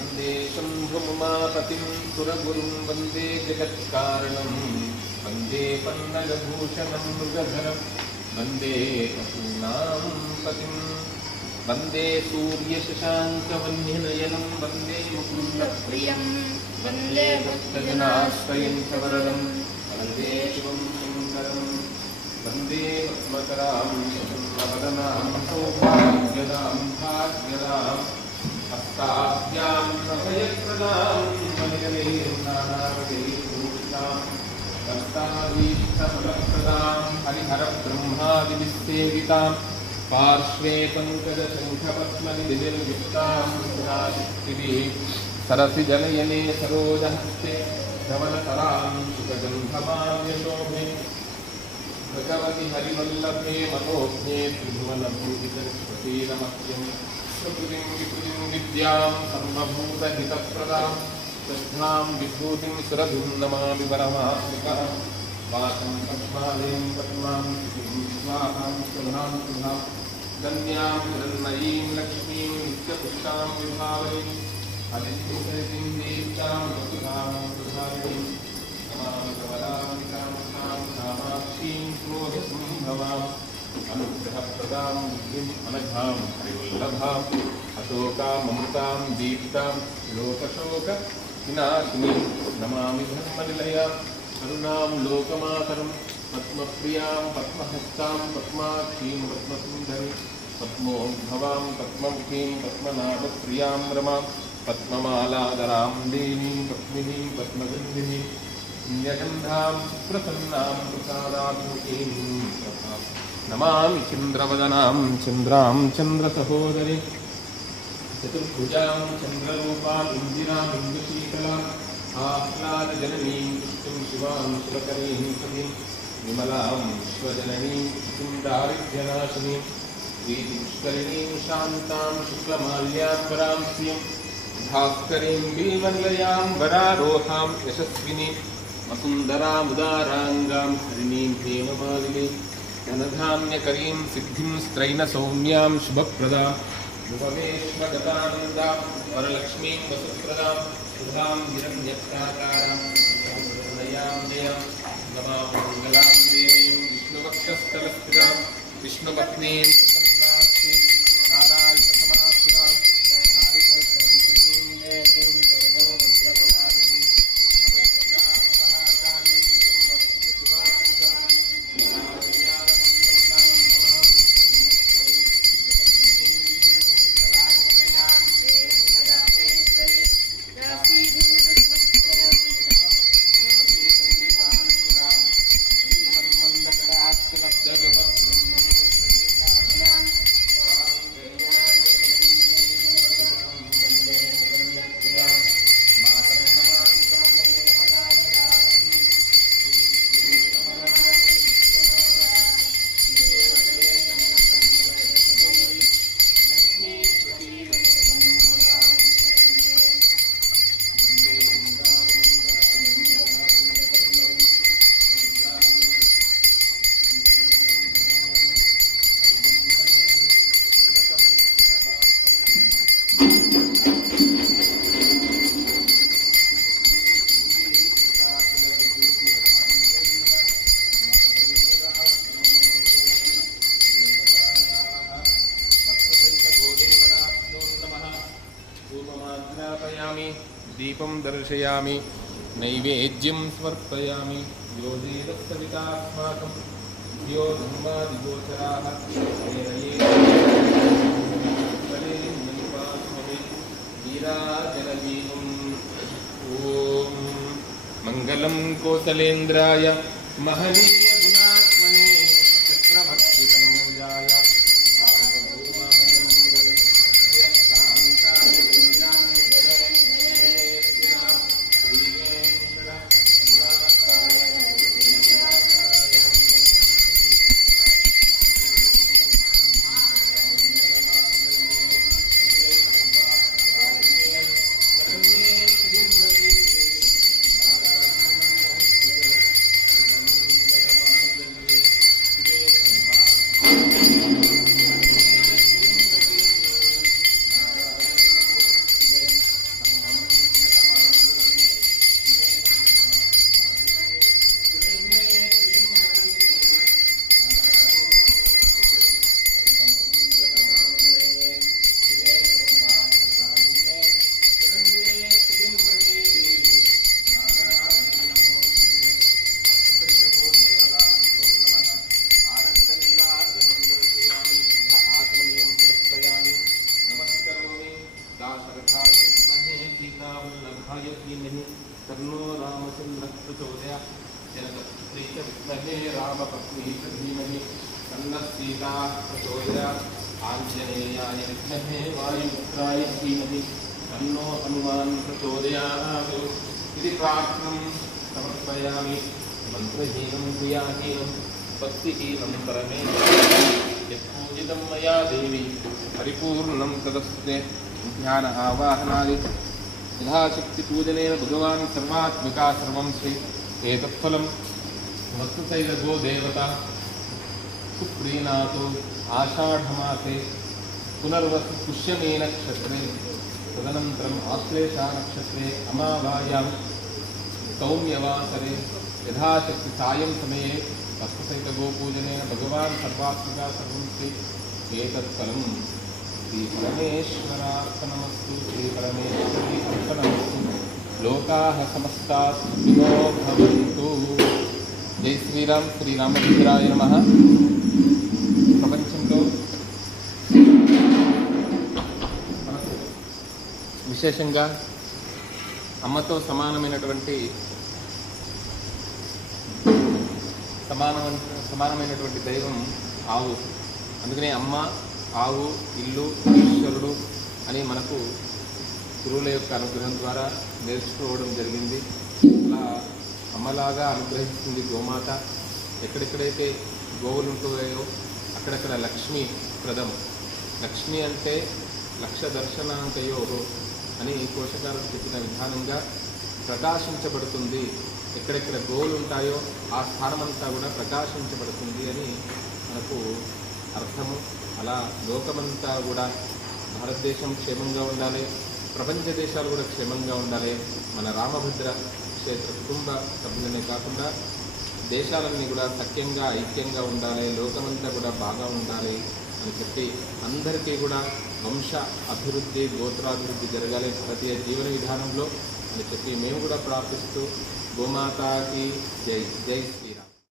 वन्दे शम्भुमुमापतिं सुरगुरुं वन्दे जगत्कारणं वन्दे पन्नगभूषणं मृगधरं वन्दे वसूनां पतिं वन्दे सूर्यशशाङ्कवह्निनयनं वन्दे मुकुन्दप्रियं वन्दे भक्तजनाश्रयं च वरदं वन्दे शिवं शङ्करं वन्दे पद्मकरां शतवदनां सौभाग्यदां भाग्यदां हस्ताभ्यां अभयप्रदां मणिगणैर्नानावदैर्भूषितां हस्ताभीष्टफलप्रदां हरिहरब्रह्मादिभिस्सेवितां पार्श्वे पङ्कजशङ्खपद्मनिधिर्युक्तां सुराशक्तिभिः सरसिजनयने सरोजहस्ते धवलतरां सुखगन्धमाल्यशोभे भगवति हरिवल्लभे मनोज्ञे त्रिभुवनभूतिसरस्वतीरमह्यं प्रकृतिं विकृतिं विद्यां सर्वभूतहितप्रदां श्रद्धां विभूतिं सुरभिं नमामि वरमात्मिकः वाचं पद्मालयं पद्मां स्वाहां सुधां सुधां गण्यां हिरण्मयीं लक्ष्मीं नित्यपुष्टां विभावयीं आदित्यसरितिं दीप्तां वसुधां सुधारिणीं नमामि कमलामिकां कामाक्षीं क्रोधसम्भवाम् अनुग्रहप्रदां बुद्धिम् अनघां हरिवल्लभाम् अशोकाममृतां दीप्तां लोकशोकविनाशिनीं नमामि धर्मनिलयां करुणां लोकमातरं पद्मप्रियां पद्महस्तां पद्माक्षीं पद्मसुन्दरीं पद्मोद्भवां पद्ममुखीं पद्मनाभप्रियां रमां पद्ममालाधरां देवीं पद्मिनीं पद्मगन्धिनीं पुण्यगन्धां प्रसन्नां प्रसादात्मकीं नमामि चन्द्रवदनां चन्द्रां चन्द्रसहोदरीं चतुर्भुजां चन्द्ररूपां इन्दिरां इन्दुशीतलाम् आह्लादजननीं पुष्टिं शिवां शिवकरीं सतीं विमलां विश्वजननीं पुष्टिं दारिद्र्यनाशिनीं प्रीतिपुष्करिणीं शान्तां शुक्लमाल्याम्बरां श्रियं भास्करीं बिल्वनिलयां वरारोहां यशस्विनीं वसुन्धरामुदाराङ्गां हरिणीं हेममालिनीं धनधान्यकरीं सिद्धिं स्त्रैणसौम्यां शुभप्रदां भुवनेश्वगतानन्दां वरलक्ष्मीं वसुप्रदां सुधां हिरण्यप्राकारां हृदयां जयां नमामि मङ्गलां देवीं विष्णुवक्षस्थलस्थितां विष्णुपत्नीं प्रसन्नाक्षीं नारायणसमाश्रितां दारिद्र्यध्वंसिनीं देवीं सर्वभद्रभवानीं अवध्यां महाकालीं ब्रह्मशिवां दीपं दर्शयामि नैवेद्यं समर्पयामि यो देवस्तवितास्माकं यो धर्मादिगोचराः ॐ मङ्गलं कोसलेन्द्राय महनीयगुणात्मने चक्रवर्तितनूजाय दाशरथाय विद्महे सीतावल्लभाय धीमहि तन्नो रामचन्द्रः प्रचोदयात् जनकपुत्रे च विद्महे रामपत्नी च धीमहि तन्नः सीता प्रचोदयात् आञ्जनेयाय विद्महे वायुपुत्राय धीमहि तन्नो हनुमान् प्रचोदयात् इति प्रार्थनं समर्पयामि। मन्त्रहीनं क्रियाहीनं भक्तिहीनं परमेश्वरं यत्पूजितं मया देवी परिपूर्णं तदस्ते ध्यान आवाहनादि यथाशक्तिपूजनेन भगवान् सर्वात्मिका सर्वं श्री एतत्फलं वत्सैलगो देवता सुप्रीणातो आषाढमासे पुनर्वसु पुष्यमे नक्षत्रे तदनन्तरम् आश्लेषा नक्षत्रे अमावायां सौम्यवासरे यथाशक्ति सायं समये वत्ससहितगोपूजनेन भगवान् सर्वात्मिका सर्वं श्री एतत्फलं श्रीपरमेश्वरार्पणमस्तु श्रीपरमेश्वरी अर्पणमस्तु लोकाः समस्ताः सुखिनो भवन्तु। जय श्रीराम శ్రీరామచంద్రాయ నమః। ప్రపంచంలో విశేషంగా అమ్మతో సమానమైనటువంటి దైవం ఆవు. అందుకనే అమ్మ, ఆవు, ఇల్లు, ఈశ్వరుడు అని మనకు గురువుల యొక్క అనుగ్రహం ద్వారా నేర్చుకోవడం జరిగింది. అలా అమ్మలాగా అనుగ్రహిస్తుంది గోమాత. ఎక్కడెక్కడైతే గోవులు ఉంటున్నాయో అక్కడక్కడ లక్ష్మీ ప్రదం. లక్ష్మి అంటే లక్ష దర్శనాంతయో అని పోషకాలకు చెప్పిన విధానంగా ప్రకాశించబడుతుంది. ఎక్కడెక్కడ గోవులు ఉంటాయో ఆ స్థానమంతా కూడా ప్రకాశించబడుతుంది అని మనకు అర్థము. అలా లోకమంతా కూడా భారతదేశం క్షేమంగా ఉండాలి, ప్రపంచ దేశాలు కూడా క్షేమంగా ఉండాలి. మన రామభద్ర క్షేత్ర కుటుంబ సభ్యులనే కాకుండా దేశాలన్నీ కూడా సఖ్యంగా ఐక్యంగా ఉండాలి, లోకమంతా కూడా బాగా ఉండాలి అని చెప్పి అందరికీ కూడా వంశ అభివృద్ధి, గోత్రాభివృద్ధి జరగాలి భారతీయ జీవన విధానంలో అని చెప్పి మేము కూడా ప్రార్థిస్తూ గోమాతాకి జై జై శ్రీ